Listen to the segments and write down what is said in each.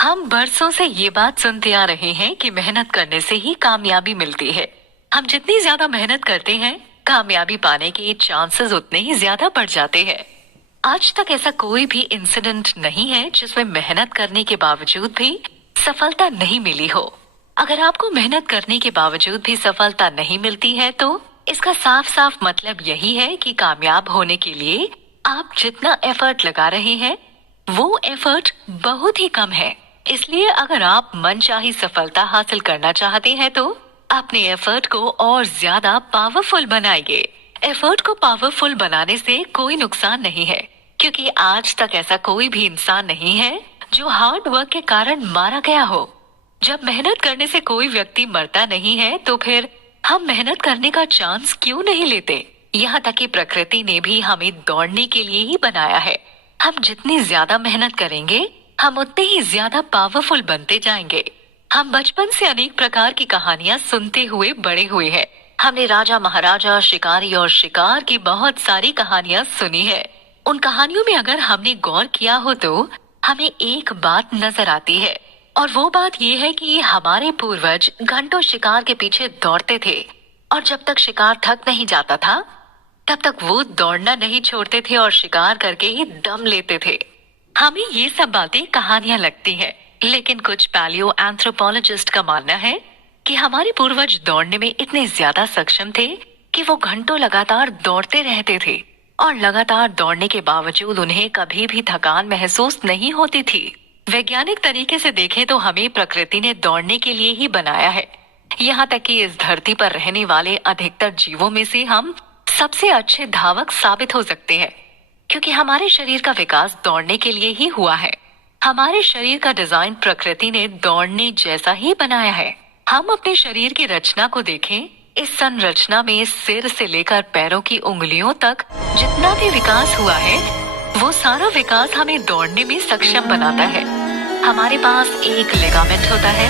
हम बरसों से ये बात सुनते आ रहे हैं कि मेहनत करने से ही कामयाबी मिलती है। हम जितनी ज्यादा मेहनत करते हैं, कामयाबी पाने के चांसेस उतने ही ज्यादा बढ़ जाते हैं। आज तक ऐसा कोई भी इंसिडेंट नहीं है जिसमें मेहनत करने के बावजूद भी सफलता नहीं मिली हो। अगर आपको मेहनत करने के बावजूद भी सफलता नहीं मिलती है तो इसका साफ साफ मतलब यही है कि कामयाब होने के लिए आप जितना एफर्ट लगा रहे हैं वो एफर्ट बहुत ही कम है। इसलिए अगर आप मनचाही सफलता हासिल करना चाहते हैं तो अपने एफर्ट को और ज्यादा पावरफुल बनाइए। एफर्ट को पावरफुल बनाने से कोई नुकसान नहीं है, क्योंकि आज तक ऐसा कोई भी इंसान नहीं है जो हार्ड वर्क के कारण मारा गया हो। जब मेहनत करने से कोई व्यक्ति मरता नहीं है तो फिर हम मेहनत करने का चांस क्यों नहीं लेते। यहाँ तक कि प्रकृति ने भी हमें दौड़ने के लिए ही बनाया है। हम जितनी ज्यादा मेहनत करेंगे हम उतने ही ज्यादा पावरफुल बनते जाएंगे। हम बचपन से अनेक प्रकार की कहानियां सुनते हुए बड़े हुए हैं। हमने राजा महाराजा, शिकारी और शिकार की बहुत सारी कहानियां सुनी है। उन कहानियों में अगर हमने गौर किया हो तो हमें एक बात नजर आती है, और वो बात ये है कि हमारे पूर्वज घंटों शिकार के पीछे दौड़ते थे, और जब तक शिकार थक नहीं जाता था तब तक वो दौड़ना नहीं छोड़ते थे और शिकार करके ही दम लेते थे। हमें ये सब बातें कहानियां लगती हैं, लेकिन कुछ पैलियो एंथ्रोपोलॉजिस्ट का मानना है कि हमारे पूर्वज दौड़ने में इतने ज्यादा सक्षम थे कि वो घंटों लगातार दौड़ते रहते थे, और लगातार दौड़ने के बावजूद उन्हें कभी भी थकान महसूस नहीं होती थी। वैज्ञानिक तरीके से देखें तो हमें प्रकृति ने दौड़ने के लिए ही बनाया है। यहाँ तक कि इस धरती पर रहने वाले अधिकतर जीवों में से हम सबसे अच्छे धावक साबित हो सकते हैं, क्योंकि हमारे शरीर का विकास दौड़ने के लिए ही हुआ है। हमारे शरीर का डिजाइन प्रकृति ने दौड़ने जैसा ही बनाया है। हम अपने शरीर की रचना को देखें। इस संरचना में सिर से लेकर पैरों की उंगलियों तक जितना भी विकास हुआ है वो सारा विकास हमें दौड़ने में सक्षम बनाता है। हमारे पास एक लिगामेंट होता है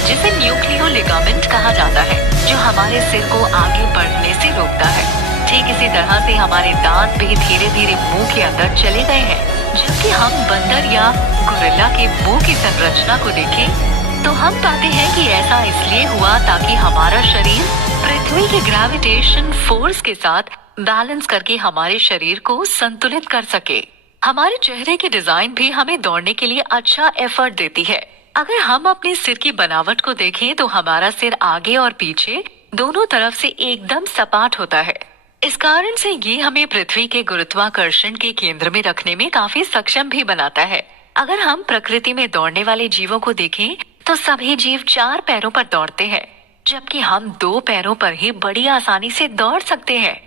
जिसे न्यूक्लियो लिगामेंट कहा जाता है, जो हमारे सिर को आगे बढ़ने से रोकता है। ठीक इसी तरह से हमारे दांत भी धीरे धीरे मुंह के अंदर चले गए हैं। जबकि हम बंदर या गोरिल्ला के मुंह की संरचना को देखें तो हम पाते हैं कि ऐसा इसलिए हुआ ताकि हमारा शरीर पृथ्वी के ग्रेविटेशन फोर्स के साथ बैलेंस करके हमारे शरीर को संतुलित कर सके। हमारे चेहरे की डिजाइन भी हमें दौड़ने के लिए अच्छा एफर्ट देती है। अगर हम अपने सिर की बनावट को देखें तो हमारा सिर आगे और पीछे दोनों तरफ से एकदम सपाट होता है। इस कारण से ये हमें पृथ्वी के गुरुत्वाकर्षण के केंद्र में रखने में काफी सक्षम भी बनाता है। अगर हम प्रकृति में दौड़ने वाले जीवों को देखें तो सभी जीव 4 पैरों पर दौड़ते हैं, जबकि हम 2 पैरों पर ही बड़ी आसानी से दौड़ सकते हैं।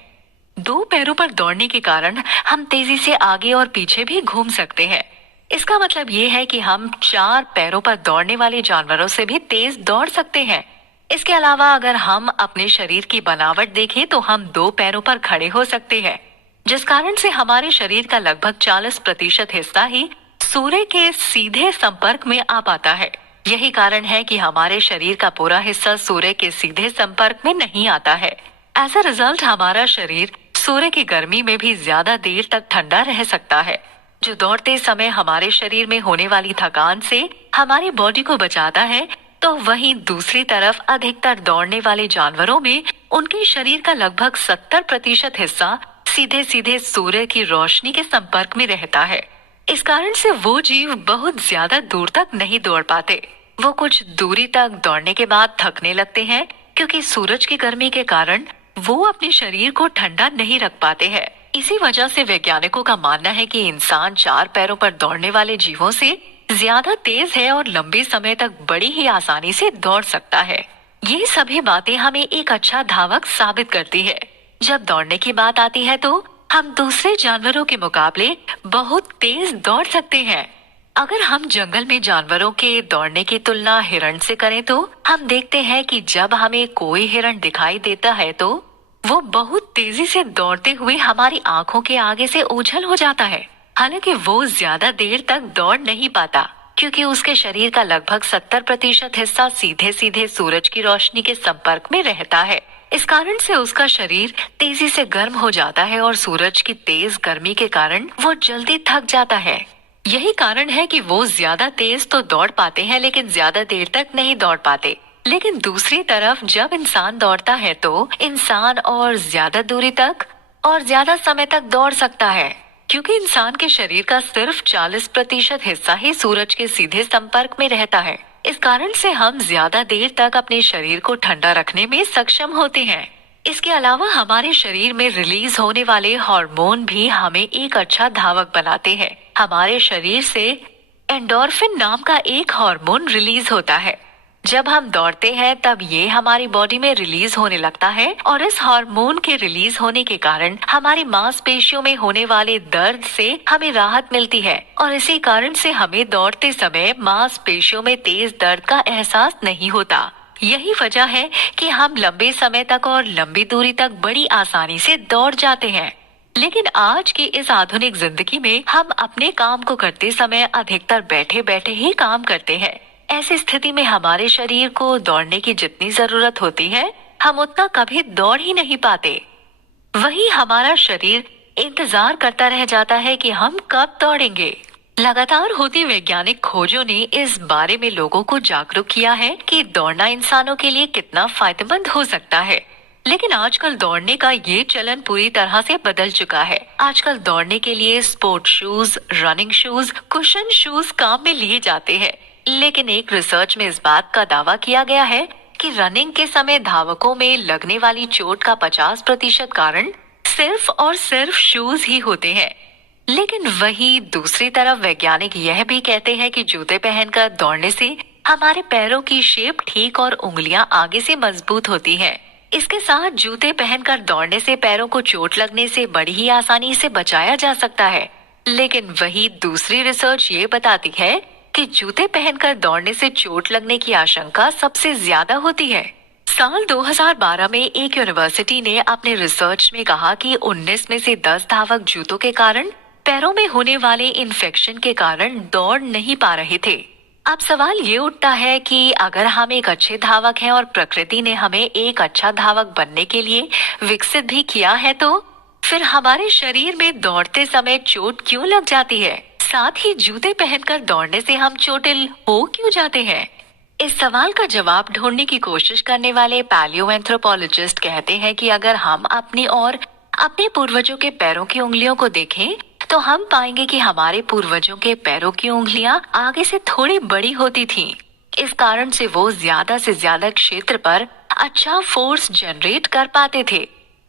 2 पैरों पर दौड़ने के कारण हम तेजी से आगे और पीछे भी घूम सकते हैं। इसका मतलब ये है कि हम 4 पैरों पर दौड़ने वाले जानवरों से भी तेज दौड़ सकते हैं। इसके अलावा अगर हम अपने शरीर की बनावट देखें तो हम 2 पैरों पर खड़े हो सकते हैं, जिस कारण से हमारे शरीर का लगभग 40% हिस्सा ही सूर्य के सीधे संपर्क में आ पाता है। यही कारण है कि हमारे शरीर का पूरा हिस्सा सूर्य के सीधे संपर्क में नहीं आता है। एज अ रिजल्ट हमारा शरीर सूर्य की गर्मी में भी ज्यादा देर तक ठंडा रह सकता है, जो दौड़ते समय हमारे शरीर में होने वाली थकान से हमारी बॉडी को बचाता है। तो वहीं दूसरी तरफ अधिकतर दौड़ने वाले जानवरों में उनके शरीर का लगभग 70% हिस्सा सीधे सीधे सूर्य की रोशनी के संपर्क में रहता है। इस कारण से वो जीव बहुत ज्यादा दूर तक नहीं दौड़ पाते। वो कुछ दूरी तक दौड़ने के बाद थकने लगते हैं, क्योंकि सूरज की गर्मी के कारण वो अपने शरीर को ठंडा नहीं रख पाते हैं। इसी वजह से वैज्ञानिकों का मानना है कि इंसान 4 पैरों पर दौड़ने वाले जीवों से ज्यादा तेज है और लंबे समय तक बड़ी ही आसानी से दौड़ सकता है। ये सभी बातें हमें एक अच्छा धावक साबित करती है। जब दौड़ने की बात आती है तो हम दूसरे जानवरों के मुकाबले बहुत तेज दौड़ सकते हैं। अगर हम जंगल में जानवरों के दौड़ने की तुलना हिरण से करें तो हम देखते हैं कि जब हमें कोई हिरण दिखाई देता है तो वो बहुत तेजी से दौड़ते हुए हमारी आंखों के आगे से ओझल हो जाता है। हालांकि वो ज्यादा देर तक दौड़ नहीं पाता, क्योंकि उसके शरीर का लगभग 70% हिस्सा सीधे सीधे सूरज की रोशनी के संपर्क में रहता है। इस कारण से उसका शरीर तेजी से गर्म हो जाता है और सूरज की तेज गर्मी के कारण वो जल्दी थक जाता है। यही कारण है कि वो ज्यादा तेज तो दौड़ पाते हैं लेकिन ज्यादा देर तक नहीं दौड़ पाते। लेकिन दूसरी तरफ जब इंसान दौड़ता है तो इंसान और ज्यादा दूरी तक और ज्यादा समय तक दौड़ सकता है, क्योंकि इंसान के शरीर का सिर्फ 40% हिस्सा ही सूरज के सीधे संपर्क में रहता है। इस कारण से हम ज्यादा देर तक अपने शरीर को ठंडा रखने में सक्षम होते हैं। इसके अलावा हमारे शरीर में रिलीज होने वाले हार्मोन भी हमें एक अच्छा धावक बनाते हैं। हमारे शरीर से एंडोर्फिन नाम का एक हार्मोन रिलीज होता है। जब हम दौड़ते हैं तब ये हमारी बॉडी में रिलीज होने लगता है और इस हार्मोन के रिलीज होने के कारण हमारी मांसपेशियों में होने वाले दर्द से हमें राहत मिलती है और इसी कारण से हमें दौड़ते समय मांसपेशियों में तेज दर्द का एहसास नहीं होता। यही वजह है कि हम लंबे समय तक और लंबी दूरी तक बड़ी आसानी से दौड़ जाते हैं। लेकिन आज की इस आधुनिक जिंदगी में हम अपने काम को करते समय अधिकतर बैठे बैठे ही काम करते हैं। ऐसी स्थिति में हमारे शरीर को दौड़ने की जितनी जरूरत होती है हम उतना कभी दौड़ ही नहीं पाते। वही हमारा शरीर इंतजार करता रह जाता है कि हम कब दौड़ेंगे। लगातार होती वैज्ञानिक खोजों ने इस बारे में लोगों को जागरूक किया है कि दौड़ना इंसानों के लिए कितना फायदेमंद हो सकता है। लेकिन आजकल दौड़ने का ये चलन पूरी तरह से बदल चुका है। आजकल दौड़ने के लिए sport shoes, running shoes, cushion shoes काम में लिए जाते हैं। लेकिन एक रिसर्च में इस बात का दावा किया गया है कि रनिंग के समय धावकों में लगने वाली चोट का 50% कारण सिर्फ और सिर्फ शूज ही होते हैं। लेकिन वही दूसरी तरफ वैज्ञानिक यह भी कहते हैं कि जूते पहनकर दौड़ने से हमारे पैरों की शेप ठीक और उंगलियां आगे से मजबूत होती हैं। इसके साथ जूते पहनकर दौड़ने से पैरों को चोट लगने से बड़ी ही आसानी से बचाया जा सकता है। लेकिन वही दूसरी रिसर्च ये बताती है कि जूते पहनकर दौड़ने से चोट लगने की आशंका सबसे ज्यादा होती है। साल 2012 में एक यूनिवर्सिटी ने अपने रिसर्च में कहा कि 19 में से 10 धावक जूतों के कारण पैरों में होने वाले इन्फेक्शन के कारण दौड़ नहीं पा रहे थे। अब सवाल ये उठता है कि अगर हम एक अच्छे धावक हैं और प्रकृति ने हमें एक अच्छा धावक बनने के लिए विकसित भी किया है, तो फिर हमारे शरीर में दौड़ते समय चोट क्यों लग जाती है? साथ ही जूते पहनकर दौड़ने से हम चोटिल हो क्यों जाते हैं? इस सवाल का जवाब ढूंढने की कोशिश करने वाले पैलियोएंथ्रोपोलॉजिस्ट कहते हैं कि अगर हम अपनी और अपने पूर्वजों के पैरों की उंगलियों को देखें तो हम पाएंगे कि हमारे पूर्वजों के पैरों की उंगलियां आगे से थोड़ी बड़ी होती थीं। इस कारण से वो ज्यादा से ज्यादा क्षेत्र पर अच्छा फोर्स जनरेट कर पाते थे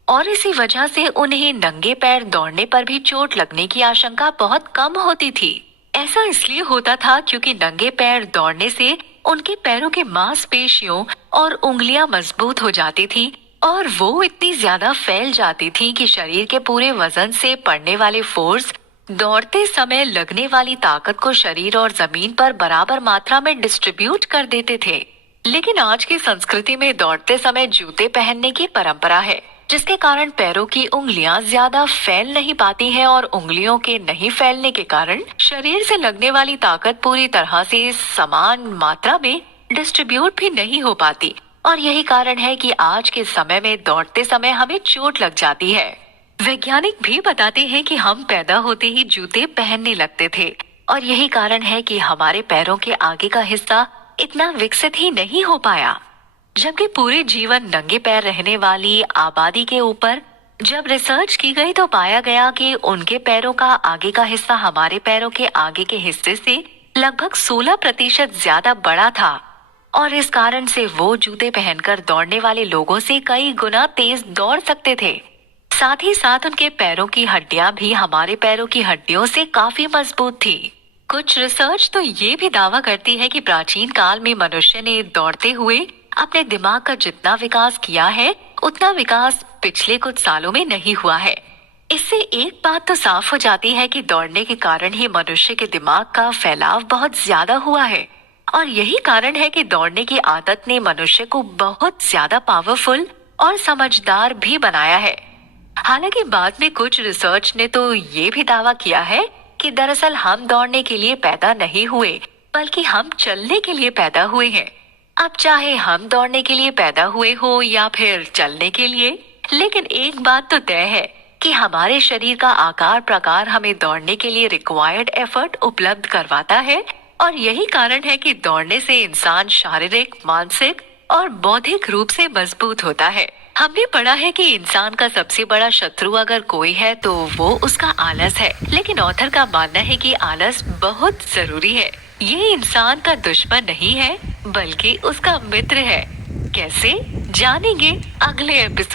और इसी वजह से उन्हें नंगे पैर दौड़ने पर भी चोट लगने की आशंका बहुत कम होती थी। ऐसा इसलिए होता था क्योंकि नंगे पैर दौड़ने से उनके पैरों के मांसपेशियों और उंगलियां मजबूत हो जाती थी और वो इतनी ज्यादा फैल जाती थी कि शरीर के पूरे वजन से पड़ने वाले फोर्स दौड़ते समय लगने वाली ताकत को शरीर और जमीन पर बराबर मात्रा में डिस्ट्रीब्यूट कर देते थे। लेकिन आज की संस्कृति में दौड़ते समय जूते पहनने की परंपरा है, जिसके कारण पैरों की उंगलियां ज्यादा फैल नहीं पाती हैं और उंगलियों के नहीं फैलने के कारण शरीर से लगने वाली ताकत पूरी तरह से समान मात्रा में डिस्ट्रीब्यूट भी नहीं हो पाती और यही कारण है कि आज के समय में दौड़ते समय हमें चोट लग जाती है। वैज्ञानिक भी बताते हैं कि हम पैदा होते ही जूते पहनने लगते थे और यही कारण है कि हमारे पैरों के आगे का हिस्सा इतना विकसित ही नहीं हो पाया। जबकि पूरे जीवन नंगे पैर रहने वाली आबादी के ऊपर जब रिसर्च की गई तो पाया गया कि उनके पैरों का आगे का हिस्सा हमारे पैरों के आगे के हिस्से से लगभग 16% ज्यादा बड़ा था और इस कारण से वो जूते पहनकर दौड़ने वाले लोगों से कई गुना तेज दौड़ सकते थे। साथ ही साथ उनके पैरों की हड्डियां भी हमारे पैरों की हड्डियों से काफी मजबूत थी। कुछ रिसर्च तो ये भी दावा करती है कि प्राचीन काल में मनुष्य ने दौड़ते हुए अपने दिमाग का जितना विकास किया है उतना विकास पिछले कुछ सालों में नहीं हुआ है। इससे एक बात तो साफ हो जाती है कि दौड़ने के कारण ही मनुष्य के दिमाग का फैलाव बहुत ज्यादा हुआ है और यही कारण है कि दौड़ने की आदत ने मनुष्य को बहुत ज्यादा पावरफुल और समझदार भी बनाया है। हालांकि बाद में कुछ रिसर्च ने तो ये भी दावा किया है कि दरअसल हम दौड़ने के लिए पैदा नहीं हुए बल्कि हम चलने के लिए पैदा हुए हैं। अब चाहे हम दौड़ने के लिए पैदा हुए हो या फिर चलने के लिए, लेकिन एक बात तो तय है कि हमारे शरीर का आकार प्रकार हमें दौड़ने के लिए रिक्वायर्ड एफर्ट उपलब्ध करवाता है और यही कारण है कि दौड़ने से इंसान शारीरिक, मानसिक और बौद्धिक रूप से मजबूत होता है। हमने पढ़ा है कि इंसान का सबसे बड़ा शत्रु अगर कोई है तो वो उसका आलस है, लेकिन ऑथर का मानना है कि आलस बहुत जरूरी है। ये इंसान का दुश्मन नहीं है बल्कि उसका मित्र है। कैसे जानेंगे अगले एपिसोड